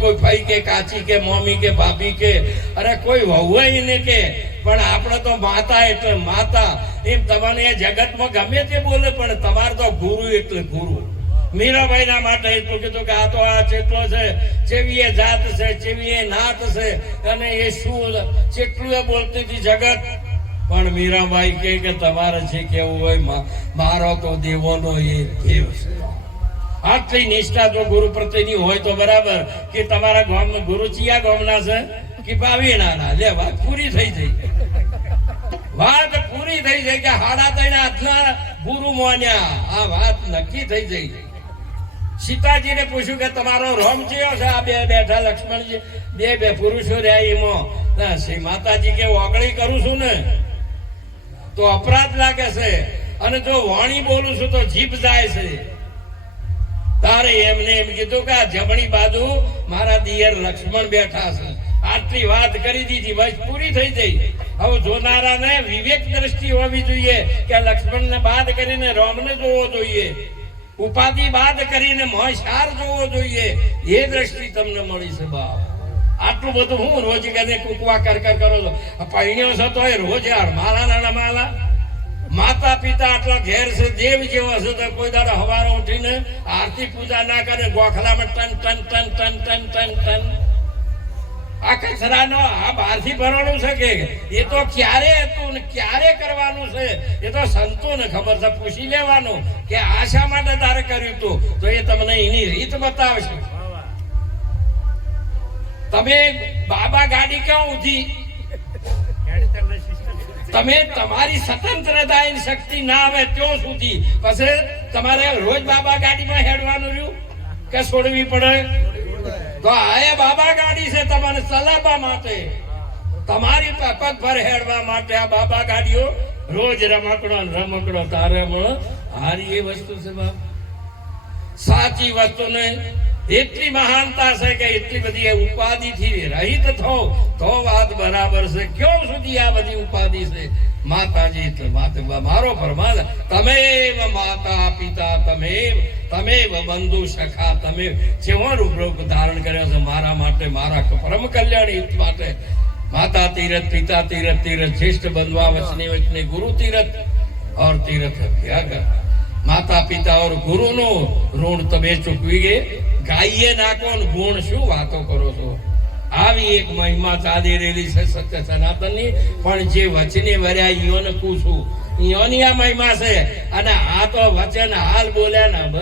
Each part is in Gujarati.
કોઈ ભાઈ કે, કાચી કે, મમ્મી કે, ભાભી કે, અરે કોઈ વહુય ને કે, પણ આપણે તો માતા એટલે માતા. એમ તમને એ જગતમાં ગમે તે બોલે, પણ તમારે તો ગુરુ એટલે ગુરુ. મીરાબાઈના માટે એટલું કીધું કે આ તો આ ચેટલો છે ચેવી એ જાત છે ચેવી એ નાત છે, અને એ શું ચેટલું એ બોલતી હતી જગત. પણ મીરાબાઈ કહે કે તમારે જે કેવું હોય મારો તો દેવોનો એ દેવ છે. આટલી નિષ્ઠા જો ગુરુ પ્રત્યેની હોય તો બરાબર. કે તમારા ગામ ગુરુ ચિયા ગામના છે? કે પાવીણાના લે, વાત પૂરી થઈ જઈ વાત પૂરી થઈ જાય કે હાડા ત્રણ આટલા ગુરુ મોન્યા. આ વાત નક્કી થઈ જઈ સીતાજીને પૂછ્યું કે તમારો રોમ ચિયો છે? આ બે બેઠા લક્ષ્મણજી, બે બે પુરુષો રહ્યા એમાં. શ્રી માતાજી કે ઓગળી કરું છું ને? તો અપરાધ લાગે છે. અને જો વાણી બોલું છું તો જીભ જાય છે. તારે એમને એમ કીધું કે આ જમણી બાજુ મારા દિયર લક્ષ્મણ બેઠા છે. આટલી વાત કરી દીધી, બસ પૂરી થઈ જઈ હવે જોનારાને વિવેક દ્રષ્ટિ હોવી જોઈએ કે લક્ષ્મણને બાદ કરીને રોમને જોવો જોઈએ. ઉપાધિ બાદ કરીને મહેશાર જોવો જોઈએ. એ દ્રષ્ટિ તમને મળી છે બાપ. આટલું બધું હું રોજ કુકવા કર કર છો. પૈણ્યો છે તોય રોજ યાર માલા નાના માલા માતા પિતા આટલા ઘેર છે દેવ જેવા છે તો કોઈ દાડો હવારે ઉઠીને આરતી પૂજા ના કરે ગોખલામાં ટન ટન ટન ટન ટન ટન ટન. આ કચરાનો આ બહારથી ભરવાનું છે કે? એ તો ક્યારે હતું ને ક્યારે કરવાનું છે? એ તો સંતોને ખબર છે પૂછી લેવાનું કે આ શા માટે તારે કર્યું તું? તો એ તમને એની રીત બતાવશે. તમે બાબા ગાડી ક્યાં ઊંધી તમે તમારી સ્વતંત્રતા શક્તિ ના આવે ત્યાં સુધી. પછી તમારે રોજ બાબા ગાડીમાં હેડવાનું રહ્યું? કે છોડવી પડે? તો આ બાબા ગાડી છે તમને ચલાવવા માટે. તમારી પગ પર હેડવા માટે આ બાબા ગાડીઓ. રોજ રમકડો રમકડો તારે મળો હારી એ વસ્તુ છે બાપ. સાચી વસ્તુને એટલી મહાનતા છે કે એટલી બધી એ ઉપાધિથી રહિત થો તો વાત બરાબર છે ક્યાં સુધી આ બધી ઉપાધિ છે માતાજી એટલે માતા મારો ફરમાન તમેવ માતા પિતા તમેવ તમેવ બંધુ સખા તમે જેવો રૂપ ધારણ કર્યો છે મારા માટે મારા પરમ કલ્યાણ હિત માટે માતા તીરથ પિતા તીરથ તીરથ જ્યેષ્ઠ બંધવા વચની વચની ગુરુ તીરથ और तीर्थ त्याग માતા પિતા ઓર ગુરુનો ઋણ તમે ચૂકવી ગયે ગાઈએ નાખો ગુણ શું વાતો કરો છો? આવી એક મહિમા ચાલી રહેલી છે સત્ય સનાતનની. પણ જે વચને વર્યા ઈયોને પૂછું. ઈયોની આ મહિમા છે. અને આ તો વચન હાલ બોલ્યા ના બ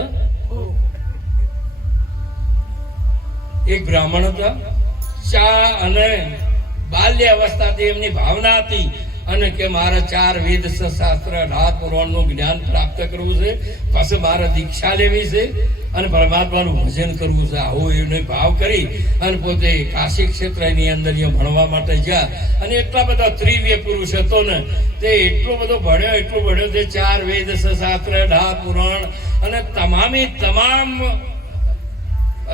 એક બ્રાહ્મણ હતા. ચા અને બાલ્ય અવસ્થાથી એમની ભાવના હતી. અને કે મારે ચાર વેદ શાસ્ત્ર રાત પુરાણનું જ્ઞાન પ્રાપ્ત કરવું છે પાસે મારે દીક્ષા લેવી છે અને પરમાત્માનું ભજન કરવું છે. આવો એને ભાવ કરી અને પોતે કાશી ક્ષેત્રની અંદર ભણવા માટે ગયા. અને એટલા બધા ત્રિવ્ય પુરુષ હતો ને, તે એટલો બધો ભણ્યો, એટલો ભણ્યો, તે ચાર વેદ શાસ્ત્ર ઢા પુરાણ અને તમામે તમામ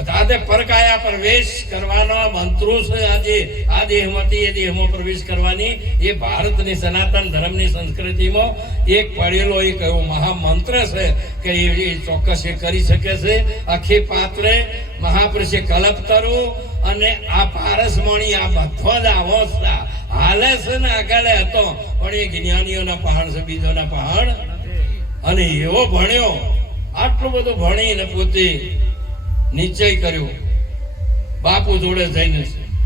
આજે પરકાયા પ્રવેશ કરવાનો મંત્રો છે આજે. આ દેહમાંથી એ દેહમાં પ્રવેશ કરવાની એ ભારતની સનાતન ધર્મની સંસ્કૃતિમાં એક પડેલો એક એવો મહામંત્ર છે કે એ ચોક્કસ એ કરી શકે છે. આખી પાત્રે મહાપુરુષે કલ્પતરો અને આ પારસમણી આ બધો જ આવો હાલે છે ને આગળ હતો. પણ એ જ્ઞાનીઓના પહાણ છે, બીજોના પહાણ અને એવો ભણ્યો. આટલું બધું ભણીને પોતે નિશ્ચય કર્યો. બાપુ જોડે જઈને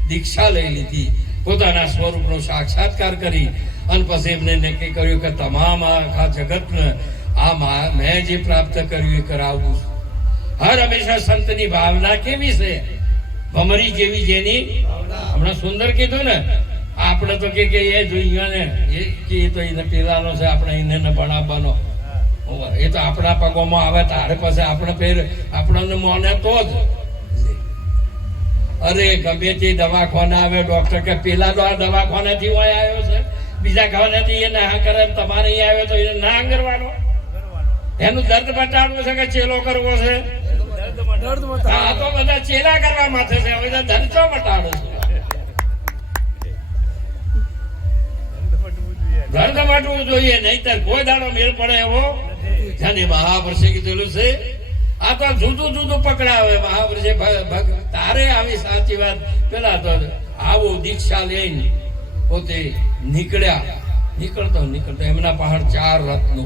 દીક્ષા લઈ લીધી. પોતાના સ્વરૂપનો સાક્ષાત્કાર કરી અને પછી એમને નક્કી કર્યું કે તમામ આખા જગતને આ મા- મેં જે પ્રાપ્ત કર્યું એ કરાવવું છું. હર હંમેશા સંતની ભાવના કેવી છે? ભમરી જેવી જેની હમણાં સુંદર કીધું ને, આપણે તો કે એ જોઈએ ને, એ તો એને પેલાનો છે, આપણે એને ભણાવવાનો. એ તો આપણા પગોમાં આવે, તારે પછી આપણે ફેર, આપણને મોને તો જ. અરે ગમે તે દવાખાને આવે ડોક્ટર કે પેલા તો આ હોય આવ્યો છે. બીજા ખાવાનેથી એ ના કરે તમારે અહીં આવ્યો તો એને ના કરવાનો એનું દર્દ બટાડવું છે કે ચેલો કરવો છે? કોઈ દાડો મેળ પડે એવો જાને મહાપુરુષે કીધેલું છે. આ તો જુદું જુદું પકડાવે મહાપુરુષે. તારે આવી સાચી વાત. પેલા તો આવો દીક્ષા લઈને પોતે નીકળ્યા. નીકળતો નીકળતો. એમના પહાડ ચાર રત્નો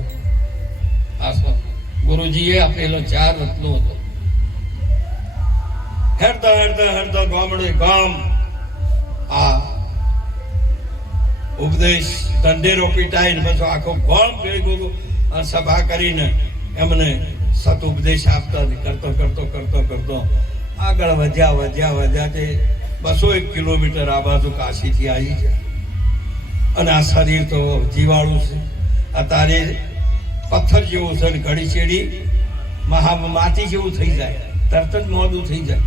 ગુરુજીએ આપેલો ચાર રત્નો હતો. હેડતો હેડતો હેડતો ગામડે ગામ. આ ઉપદેશ ધંધેરો પીટાઈને પછી આખો ગામ ભેગું આ સભા કરીને એમને સત ઉપદેશ આપતા કરતો કરતો કરતો કરતો આગળ વધ્યા વધ્યા વધ્યા તે બસો એક કિલોમીટર આ બાજુ કાશીથી આવી છે અને આ શરીર તો જીવાળું છે. અત્યારે પથ્થર જેવું છે ને ઘડી ચેડી મહા માટી જેવું થઈ જાય. તરત જ મોડું થઈ જાય.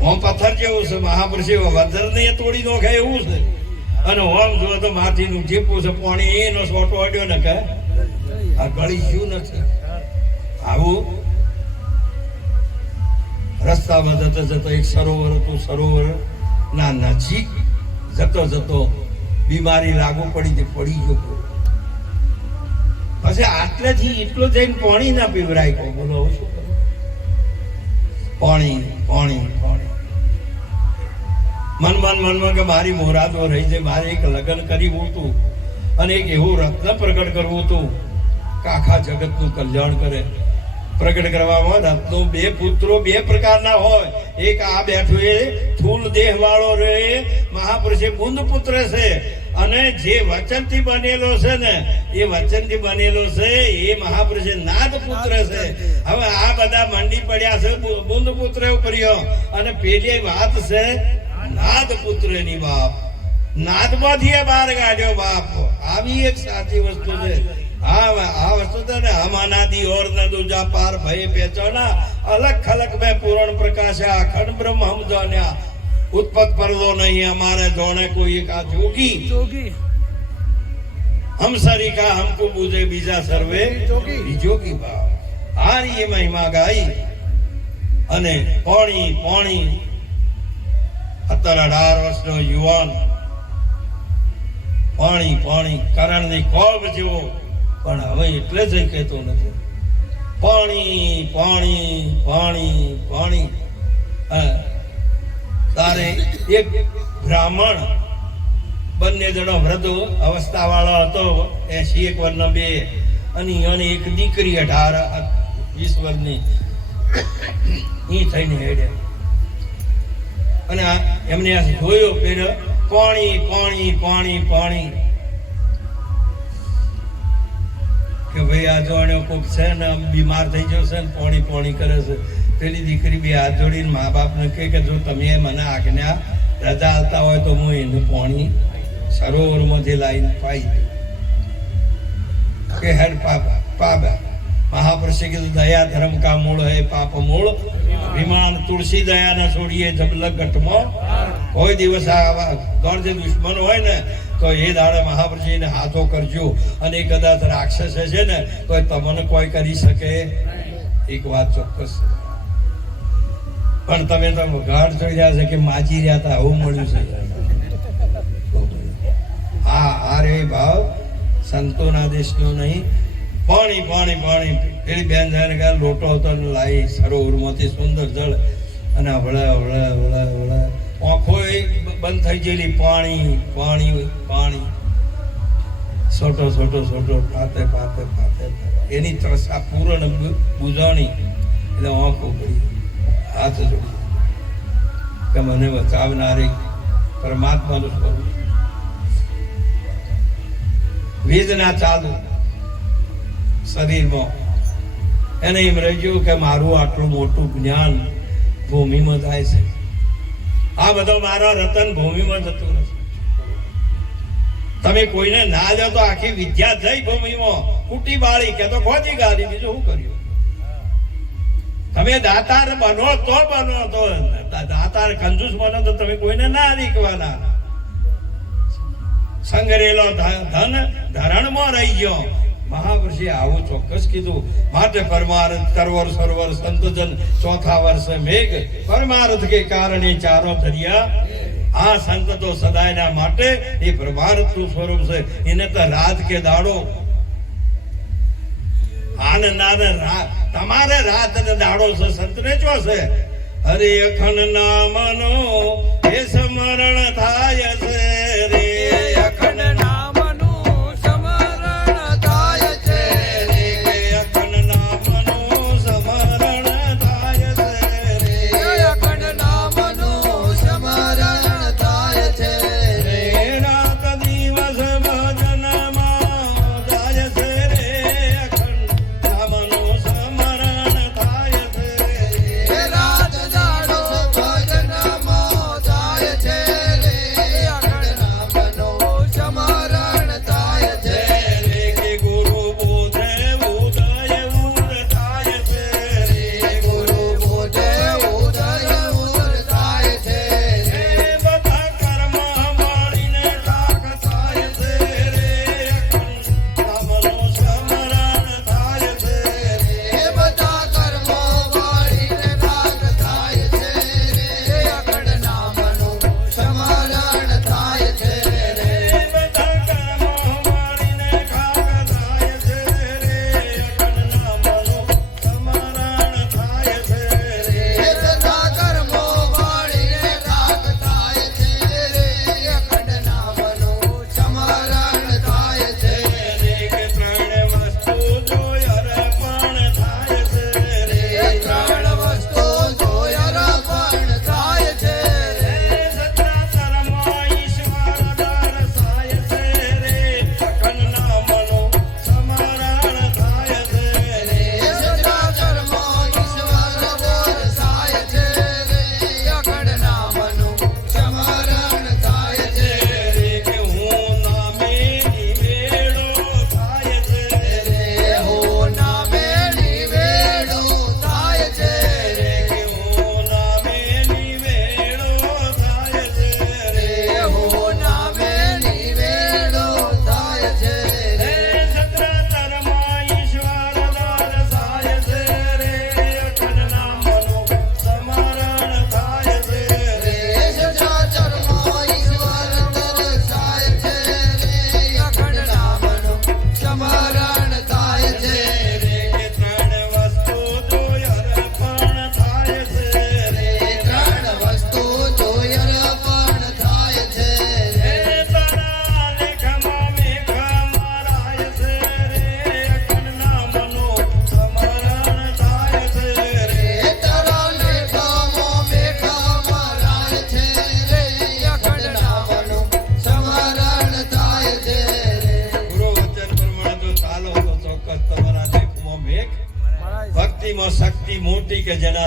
હું પથ્થર જેવું છે, મહાપુરુષે વજ્રને તોડી નોખે એવું છે. અને ઓમ જો તો માથીનું જીપું છે પાણી એનો સોટો અડ્યો ને કે આ ગળી શું નથી આવું? રસ્તામાં જતો જતો એક સરોવર હતું, સરોવર ના નજીક જતો જતો બીમારી લાગુ પડી તે પડી ગયો. પછી આટલેથી એટલો જઈને પાણી ના પીવરાય કહું બોલો, શું પાણી પાણી પાણી. મન મન મનમાં કે મારી મોરાદો રહી છે, મારે એક લગ્ન કરવું હતું અને એક એવું રત્ન પ્રગટ કરવું હતું કે આખા જગતનું કલ્યાણ કરે. પ્રગટ કરવામાં રત્નો બે પુત્રો બે પ્રકારના હોય. એક આ બેઠો એ થૂલ દેહ વાળો રે મહાપુરુષે બુંદ પુત્ર છે અને જે વચનથી બનેલો છે ને, એ વચનથી બનેલો છે, એ મહાપુરુષે નાદ પુત્ર છે. હવે આ બધા મંડી પડ્યા છે બુંદ પુત્ર ઉપર્યો અને પેલી વાત છે નાદ પુત્રની બાપ. નાદમાંથી બહાર કાઢ્યો બાપ. આવી એક સાચી વસ્તુ છે. હા આ વસ્તુ છે ને હમ અનાદિ ઓર ન દુજા પાર ભય પેચાના અલગ ખલક મેં પૂરણ પ્રકાશા અખંડ બ્રહ્મ હમ જાન્યા ઉત્પત પરદો નહીં અમારે જોણે કોઈ એક જોગી. જોગી. હમ સરિકા હમકો બુજે બીજા સર્વે. જોગી. જોગી બાપ. હારી એ મહિમા ગાઈ. અને પોણી પોણી અત્યારે અઢાર વર્ષનો યુવાન. પાણી પાણી, કરણની કોબ જેવો. પણ હવે એટલે જ કહેતો નથી. પાણી પાણી પાણી પાણી. તારે એક બ્રાહ્મણ, બંને જણો વૃદ્ધ અવસ્થા વાળો હતો એસી એક વર્ષનો બે. અને અને એક દીકરી અઢાર વીસ વર્ષની એ થઈને હેડે અને એમને જોયો પેર પાણી પાણી પાણી પાણી. કે ભાઈ આ જોડે કોક છે ને બીમાર થઈ ગયો છે ને પાણી પાણી કરે છે. પેલી દીકરી બે હાથ જોડીને મા બાપને કહે કે, જો તમે મને આજ્ઞા રજા આવતા હોય તો હું એનું પાણી સરોવરમાંથી લાવીને પાઈ દઉં. કે હેડ પાપ પાપા મહાપુરુષે કીધું, દયા ધર્મ કા મૂળ હે, પાપ મૂળ. વિમાન તુલસી દયા ના છોડીએ જબલ કોઈ દિવસ આવા દોડ જે દુશ્મન હોય ને, તો એ દાડે મહાપુરુષજીને હાથો કરજો. અને કદાચ રાક્ષસ છે ને, તો તમને કોઈ કરી શકે? એક વાત ચોક્કસ. પણ તમે તો ગાઢ ચડી રહ્યા છે કે માજી રહ્યા હતા આવું મળ્યું છે. હા, આ રે ભાવ. સંતોના દેશનો નહીં. પાણી પાણી પાણી. પેલી બેન જાય કે લોટો હતો ને લાવી સરોવરમાંથી સુંદર જળ. અને હવળે હવળે હવળે હવળે આંખો બંધ થઈ ગયેલી. પાણી પાણી પાણી. છોટો છોટો છોટો પાતે પાતે પાતે. એની ત્રસા પૂરણ બુજાણી. એટલે આંખો પડી. હાથ જોડી. કે મને બચાવનારી પરમાત્માનું સ્વરૂપ. વેદના ચાલુ. શરીરમાં એને એમ રહ્યું કે મારું આટલું મોટું જ્ઞાન ભૂમિમાં થાય છે. આ બધો મારો રતન ભૂમિમાં જતો નથી તમે કોઈને ના દો તો આખી વિદ્યા થઈ ભૂમિમાં. કુટી બાળી કે તો ખોજી ગાડી, બીજું શું કર્યું? તમે દાતાર બનો તો બનો તો. દાતાર કંજૂસ બનો તો તમે કોઈને ના રીકવાના. સંગરેલો ધન ધરણમાં રહી ગયો. મહાપુરુષે આવું ચોક્કસ કીધું. માટે પરમાર્થ તરવર સરોવર સંતજન ચોથા વર્ષે મેઘ પરમાર્થ કે કારણે ચારો ધર્યા. આ સંત તો સદાયના માટે એ પરમાર્થનું સ્વરૂપ છે. એને તો રાત કે દાડો આને નાને રાત, તમારે રાત ને દાડો છે, સંતને જો છે. હરે અખંડ નામનો એ સ્મરણ થાય છે.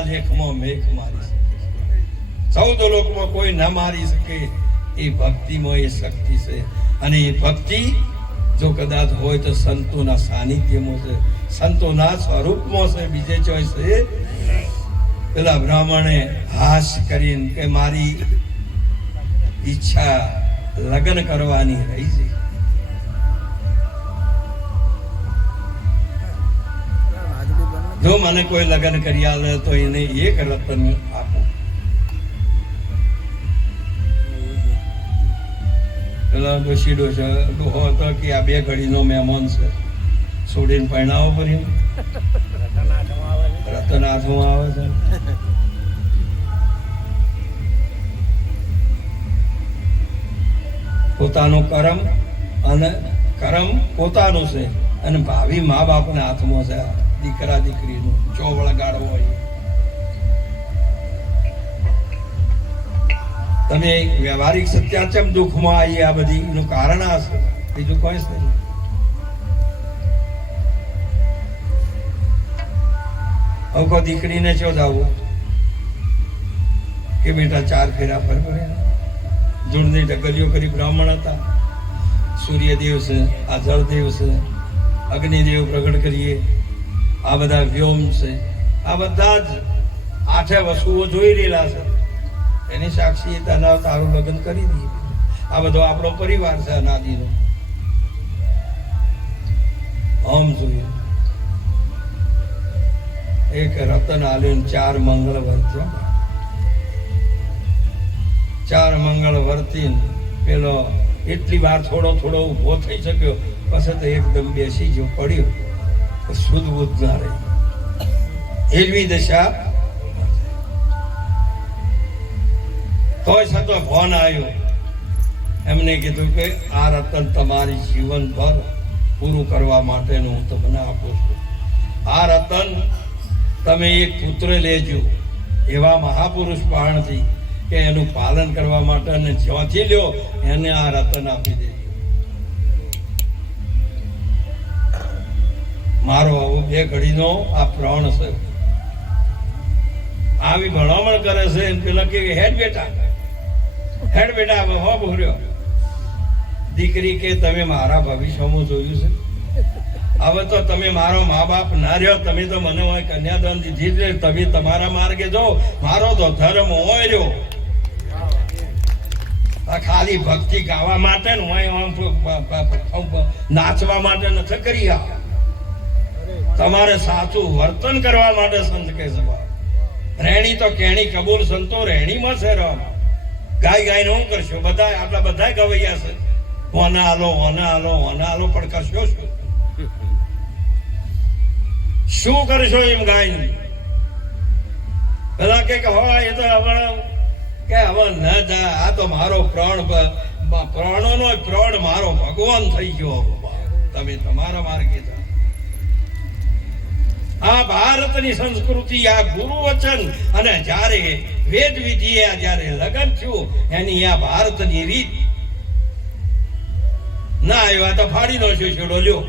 લેખમાં મેઘ મારી ચૌદ લોકમાં કોઈ ન મારી શકે. એ ભક્તિમાં એ શક્તિ છે. અને એ ભક્તિ જો કદાચ હોય તો સંતોના સાનિધ્યમાં છે. સંતોના સ્વરૂપમાં છે. બીજે ચોઈસ છે. પેલા બ્રાહ્મણે હાસ કરીને કે મારી ઈચ્છા લગ્ન કરવાની રહી છે. જો મને કોઈ લગ્ન કરી આવે તો એને એક રતન આપો. પેલા ડોશીડો છે. ડોહો હતો કે આ બે ઘડીનો મહેમાન છે. છોડીને પરણાવો પડી રતન હાથમાં આવે છે. પોતાનો કરમ અને કરમ પોતાનું છે અને ભાવિ મા બાપના હાથમાં છે દીકરા દીકરીનો ગાળવો હોય. તમે વ્યવહારિક સત્યાચમ દુઃખમાં આવી આ બધી એનું કારણ આ છે. બીજું કોઈ જ નહીં. હવે કોઈ દીકરીને કે બેટા ચાર ફેરા ફરવા ધૂળની ડગલીઓ કરી બ્રાહ્મણ હતા. સૂર્યદેવ છે આ જળદેવ છે અગ્નિદેવ પ્રગટ કરીએ. આ બધા વ્યોમ છે. આ બધા જ આઠે વસ્તુઓ જોઈ રહેલા છે. એની સાક્ષી તને તારું લગ્ન કરી દઈએ આ બધો આપણો પરિવાર છે અનાદિનો. આમ જોઈએ. એક રતન આલ્યું ચાર મંગળ વર્ત્યો ચાર મંગળ વર્તી પેલો એટલી વાર થોડો થોડો ઊભો થઈ શક્યો. પછી તો એકદમ બેસી ગયો, પડ્યો. બુદ્ધ ના રહી. એવી દશા તોય છતાં ફોન આવ્યો, એમને કીધું કે આ રતન તમારી જીવનભર પૂરું કરવા માટેનું હું તમને આપું છું. આ રતન તમે એક પુત્ર લેજો, એવા મહાપુરુષ પાણથી કે એનું પાલન કરવા માટે અને જ્યાંથી લ્યો, એને આ રતન આપી દેજો. મારો આવો બે ઘડીનો આ પ્રણ છે આવી ભણામણ કરે છે એમ પેલા કે હેડ બેટા હેડ બેટા હો બોલ્યો દીકરી કે તમે મારા ભવિષ્યમાં જોયું છે હવે તો તમે મારો મા બાપ ના રહ્યો તમે તો મને કન્યાદાન દીધી છે તમે તમારા માર્ગે જો મારો તો ધર્મ હોય રહ્યો આ ખાલી ભક્તિ ગાવા માટે ને નાચવા માટે નથી કરી આ તમારે સાચું વર્તન કરવા માટે સંત કે સભા રહેણી તો કેણી કબૂલ સંતો રહેણીમાં છે રહેવામાં ગાય ગાય હું કરશો? બધા આપણા બધા ગવૈયા છે. ઓના આલો ઓના આલો ઓના આલો, પણ કરશો શું? શું કરશો એમ ગાય પેલા કે હોય એ તો હવે કે હવે ન જા આ તો મારો પ્રાણ પ્રાણોનો પ્રાણ મારો ભગવાન થઈ ગયો. તમે તમારા માર્ગે આ ભારતની સંસ્કૃતિ, આ ગુરુ વચન અને જ્યારે વેદ વિધિ આ જ્યારે લગન થયું, એની આ ભારતની રીત. ના આવ્યો તો ફાડી નો છેડો, લ્યો.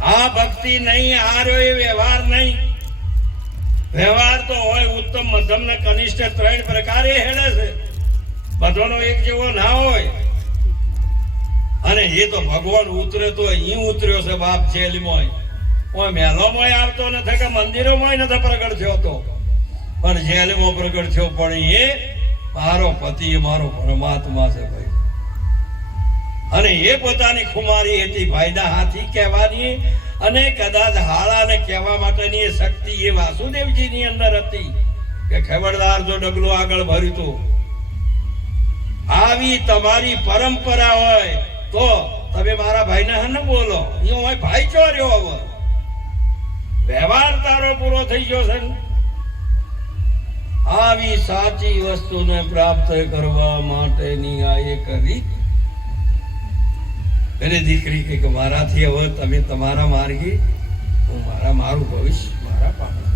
આ ભક્તિ નહીં આ રહ્યો એ વ્યવહાર નહીં. વ્યવહાર તો હોય, ઉત્તમ મધ્યમ ને કનિષ્ઠ ત્રણ પ્રકારે હેડે છે. બધાનો એક જેવો ના હોય. અને એ તો ભગવાન ઉતરે તો અહીં ઉતર્યો છે બાપ જેલમાં કોઈ મહેલોમાં આવતો નથી કે મંદિરોમાં નથી પ્રગટ થયો તો. પણ જેલમાં પ્રગટ થયો, પણ એ મારો પતિ મારો પરમાત્મા છે ભાઈ. અને એ પોતાની ખુમારી હતી, ભાઈના હાથી કહેવાની અને કદાચ હાળાને કહેવા માટેની એ શક્તિ એ વાસુદેવજીની અંદર હતી કે ખબરદાર જો ડગલું આગળ ભર્યું તો. આવી તમારી પરંપરા હોય તો તમે મારા ભાઈને હન બોલો. હું હોય ભાઈ ચો રહ્યો હવે? વ્યવહાર તારો પૂરો થઈ ગયો છે? આવી સાચી વસ્તુને પ્રાપ્ત કરવા માટેની આ એક રીત. એટલે દીકરી કે મારાથી હવે તમે તમારા માર્ગે, હું મારા મારું ભવિષ્ય, મારા પામે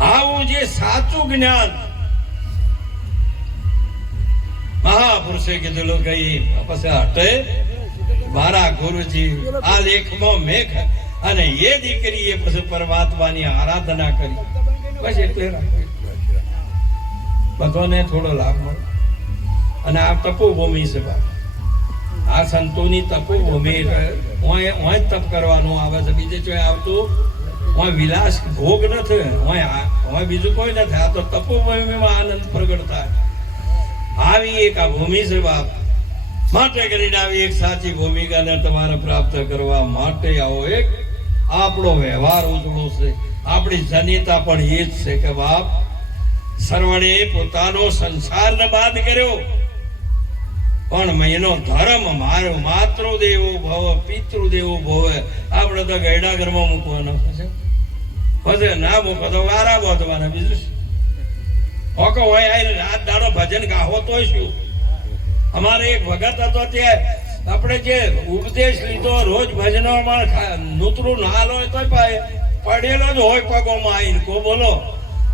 આવું જે સાચું જ્ઞાન મહાપુરુષે કીધેલું કે પછી હટે. મારા ગુરુજી, આ લેખમાં મેઘ અને એ દીકરીએ પછી પરમાત્માની આરાધના કરી. બસ એટલે. થોડો લાભ મળે. અને આ તપોભૂમિ છે આ સંતોની તપોભૂમિ ઓય તપ કરવાનું આવે છે. બીજે ચોય આવતું? ઓય વિલાસ ભોગ નથી ઓય ઓય બીજું કોઈ નથી આ તો તપોભૂમિમાં આનંદ પ્રગટ થાય. આવી એક આ ભૂમિ છે બાપ માટે કરીને આવી એક સાચી ભૂમિકાને તમારે પ્રાપ્ત કરવા માટે આવો એક આપણો વ્યવહાર ઉજળો છે. આપણી જનિતા પણ એ જ છે કે બાપ, સર્વણે પોતાનો સંસારને બાદ કર્યો. પણ મહિનો ધર્મ મારો માતૃ દેવો ભવ પિતૃ દેવો ભવે, આપણે તો ગયડા ઘરમાં મૂકવાનો હશે ના મૂકો તો વારા બોધવાના, બીજું ઓકો હોય આ રાત દાડો ભજન ગાહો તો શું? અમારે એક ભગત હતો તે, આપણે જે ઉપદેશ લીધો, રોજ ભજનોમાં નૂતરું નાલ હોય તો પડેલો જ હોય પગોમાં આવીને, કો બોલો?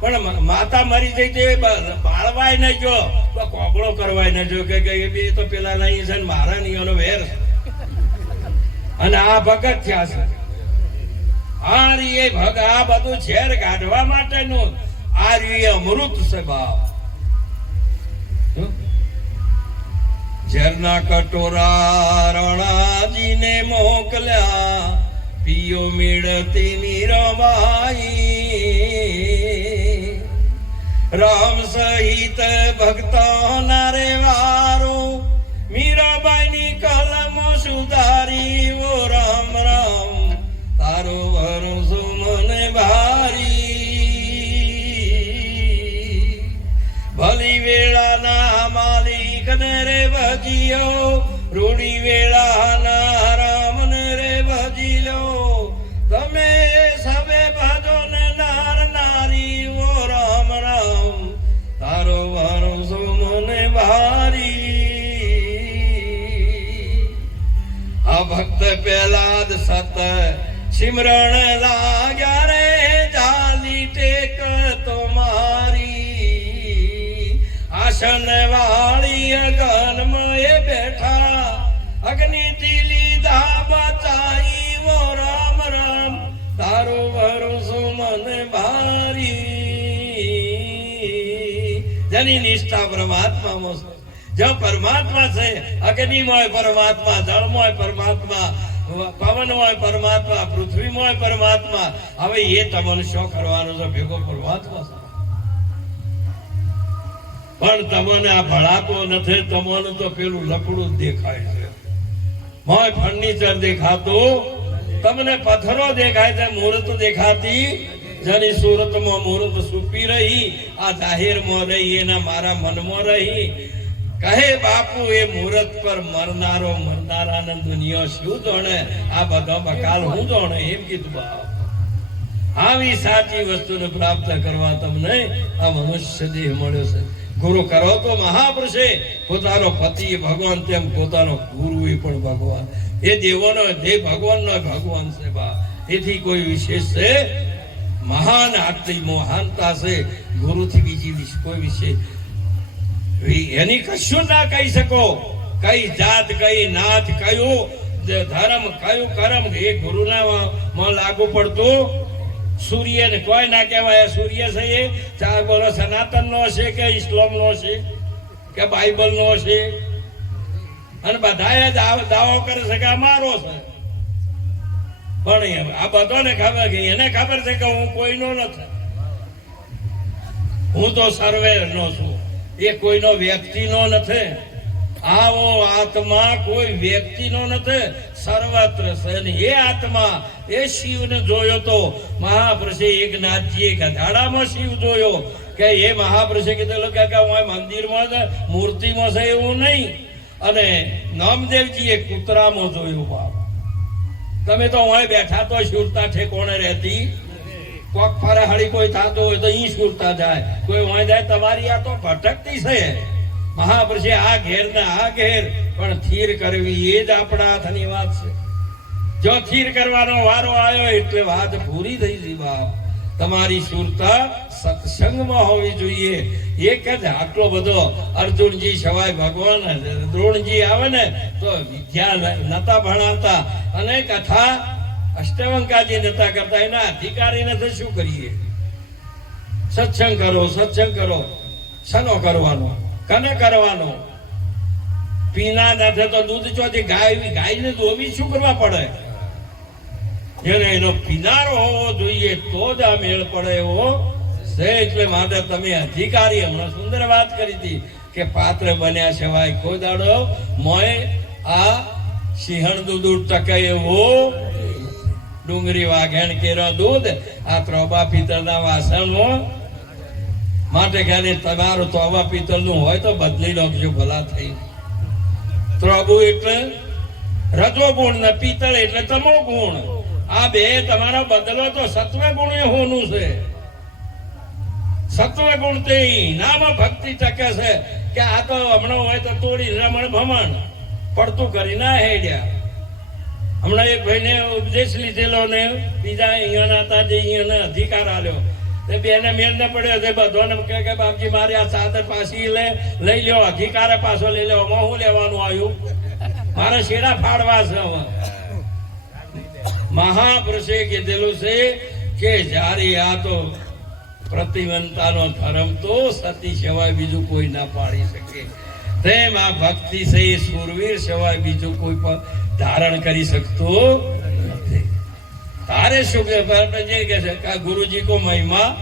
પણ માતા મરી જઈ તે બાળવાય ન જો, તો કોગળો કરવાય ન જો, કે બે તો પેલા નહીં છે ને મારા નહીં વેર. અને આ ભગત થયા છે. આ રી એ ભગ, આ બધું ઝેર કાઢવા માટેનું આ રી એ અમૃત છે બાપ? ઝેરના કટોરા રણાજીને મોકલ્યા, પિયો મેળતી મીરાબાઈ રામ સહિત ભક્તો નારે વારો મીરાબાઈની કલમ સુધારી ઓ રામ રામ, તારો ભરોસો ભજી લો રૂડી વેળા ના રામ રે ભજી લો તમે સવે ભાજો ને નાર નારી ઓ રામ રામ, તારો વારો સો મને ભારી આ ભક્ત પહેલાદ સત સિમરણ લાગ્યા રે ચાલી ટેક તો મારી. આસન વાળી ગલમ અગનમય બેઠા અગ્નિ લીધા બચાઈ. વો રામ રામ, તારો ભરોસો મને ભારી. જેની નિષ્ઠા પરમાત્મા જો પરમાત્મા છે, અગ્નિમય પરમાત્મા, જળમય પરમાત્મા, પવનમય પરમાત્મા, પૃથ્વીમય પરમાત્મા. હવે એ તમને શું કરવાનો છે? ભેગો પરમાત્મા છે. પણ તમને આ ભળાતો નથી, તમને તો પેલું લકડું દેખાય છે. મોય ફર્નિચર દેખાતું, તમને પથ્થરો દેખાય છે, મુહૂર્ત દેખાતી, જેની સુરતમાં મૂર્ત સુપી રહી, આ જાહેરમાં રહી, એના મારા મનમાં રહી. કહે બાપુ, એ મુહૂર્ત પર મરનારો મરનારાને દુનિયા શું જાણે? આ બધો બકાલ હું જાણે? એમ કીધું બાપ. આવી સાચી વસ્તુને પ્રાપ્ત કરવા તમને આ મનુષ્ય દેહ મળ્યો છે. ગુરુ કરો તો મહાપુરુષે પોતાનો પતિ ભગવાન તેમ પોતાનો ગુરુ પણ ભગવાન. એ દેવોનો, જે ભગવાનનો ભગવાન છે બા. એથી કોઈ વિશેષ છે? મહાન આટલી મહાનતા છે. ગુરુથી બીજી કોઈ વિશે એની કશું ના કહી શકો. કઈ જાત, કઈ નાથ કયું ધર્મ, કયું કર્મ એ ગુરુના માં લાગુ પડતું સૂર્ય કોઈ ના કહેવાય, સૂર્ય છે એ ચાર બોલો સનાતન નો છે કે ઇસ્લામ નો છે કે બાઇબલ નો છે અને બધાએ દાવ- કરે છે કે અમારો છે. પણ આ બધાને ખબર કે એને ખબર છે કે હું કોઈનો નથી. હું તો સર્વે નો છું. એ કોઈનો વ્યક્તિનો નથી. આવો આત્મા કોઈ વ્યક્તિનો નથી, સર્વત્ર છે. એ આત્મા, એ શિવને જોયો તો મહાપુરુષે એકનાથજીએ ગધાડામાં શિવ જોયો કે એ મહાપુરુષે કીધેલું કે હું મંદિરમાં છે મૂર્તિમાં છે એવું નહીં. અને નામદેવજીએ કૂતરામાં જોયું બાપ. તમે તો અહીં બેઠા તો શુરતા ઠેકોણે રહેતી. કોક ફરે હળી કોઈ થતો હોય તો અહીં સુરતા જાય. કોઈ વાંય જાય તમારી આ તો ભટકતી છે. મહાપુરુષે આ ઘેર ને આ ઘેર, પણ થીર કરવી એ જ આપણા હાથની વાત છે. જો થીર કરવાનો વારો આવ્યો એટલે વાત પૂરી થઈ ગઈ બાપ. તમારી સુરતા સત્સંગમાં હોવી જોઈએ. એક જ આટલો બધો અર્જુનજી, સવાય ભગવાન, દ્રોણજી આવે ને, તો વિદ્યા નતા ભણાવતા. અને કથા અષ્ટવંકાજી નતા કરતા. એના અધિકારીને તો શું કરીએ? સત્સંગ કરો સત્સંગ કરો. શનો કરવાનો? કને કરવાનો? પીના નાથે તો દૂધ ચોથી ગાય ગાયને દોવી શું કરવા પડે? એને એનો પીનારો હોવો જોઈએ, તો જ આ મેળ પડે એવો છે. એટલે માટે તમે અધિકારી, હમણાં સુંદર વાત કરી હતી કે પાત્ર બન્યા સિવાય કોઈ દાડો મોય આ સિંહણ દૂધ ટકે એવો ડુંગળી વાઘેણ કેરો દૂધ, આ ત્રોબા પિત્તળના વાસણમાં માટે ખાલી તમારું તોબા પિત્તળનું હોય તો બદલી નાખજો ભલા થઈ ત્રોબુ એટલે રજો ગુણ ને પિત્તળ એટલે તમો ગુણ. આ બે તમારો બદલો તો સત્વ ગુણ હોનું છે. સત્વ ગુણ તે નામાં ભક્તિ ટકે છે કે આ તો હમણાં હોય તો તોડી રમણ ભમણ. પડતું કરી ના હેડ્યા. હમણાં એક ભાઈને ઉપદેશ લીધેલો ને બીજા અહીંયાના હતા જે અહીંયાના અધિકાર આલ્યો બેને મેળ ને પડ્યો તે બધાને કહે કે, બાપજી, મારે આ ચાદર પાછી લે, લઈ લ્યો, અધિકાર પાછો લઈ લ્યો. આમાં હું લેવાનું આવ્યું? મારે શેરા ફાડવા છે મહાપુરુષે કીધેલું છે કે, જ્યારે આ તો પ્રતિવંતાનો ધર્મ, તો સતી સિવાય બીજું કોઈ ના પાડી શકે. તેમ આ ભક્તિ છે સુરવીર સિવાય બીજું કોઈ પણ ધારણ કરી શકતો તારે શું કે જે કે ગુરુજી કો મહિમા,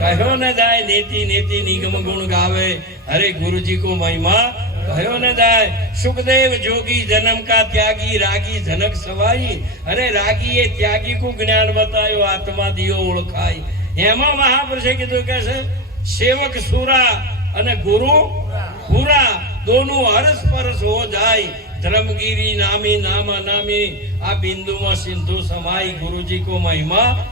કહ્યો ને દાય નીતિ નીતિ નિગમ ગુણ ગાવે, અરે ગુરુજી કો મહિમા, કહ્યો ને દાય, સુખદેવ જોગી જન્મ કા ત્યાગી, રાગી જનક સવાઈ અરે રાગી એ ત્યાગી કો જ્ઞાન બતાયો, આત્મા દિયો ઓળખાય. એમાં મહાપુરુષે કીધું કે છે, સેવક સુરા અને ગુરુ પૂરા, દોનું હરસ પરસ હો જાય. ધર્મગીરી નામી, નામ નામી, આ બિંદુમાં સિંધુ સમાઈ ગુરુજી કો મહિમા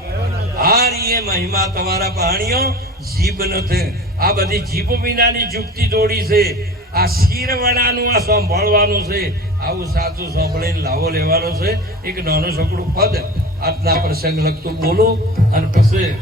આ એ મહિમા તમારા પાણીઓ જીભ નથી આ બધી જીભ વિનાની જુક્તિ દોડી છે. આ શિરવણાનું આ સાંભળવાનું છે. આવું સાચું સાંભળીને લાવો લેવાનો છે. એક નાનું છોકરું પદ આજના પ્રસંગ લગતું બોલું અને પછી